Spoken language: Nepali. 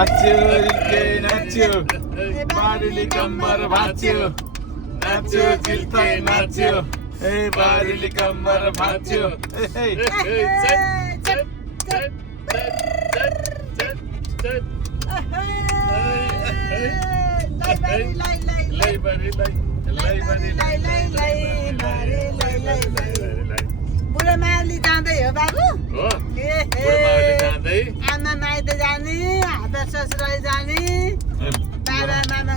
नाच्यो रिल्के नाच्यो बारीले कम्मर भाँच्यो नाच्यो चिल्के नाच्यो ए बारीले कम्मर भाँच्यो बुढो माली जाँदै हो बाबु आमा माइत जाने हात ससुराली जाने बाबा मामा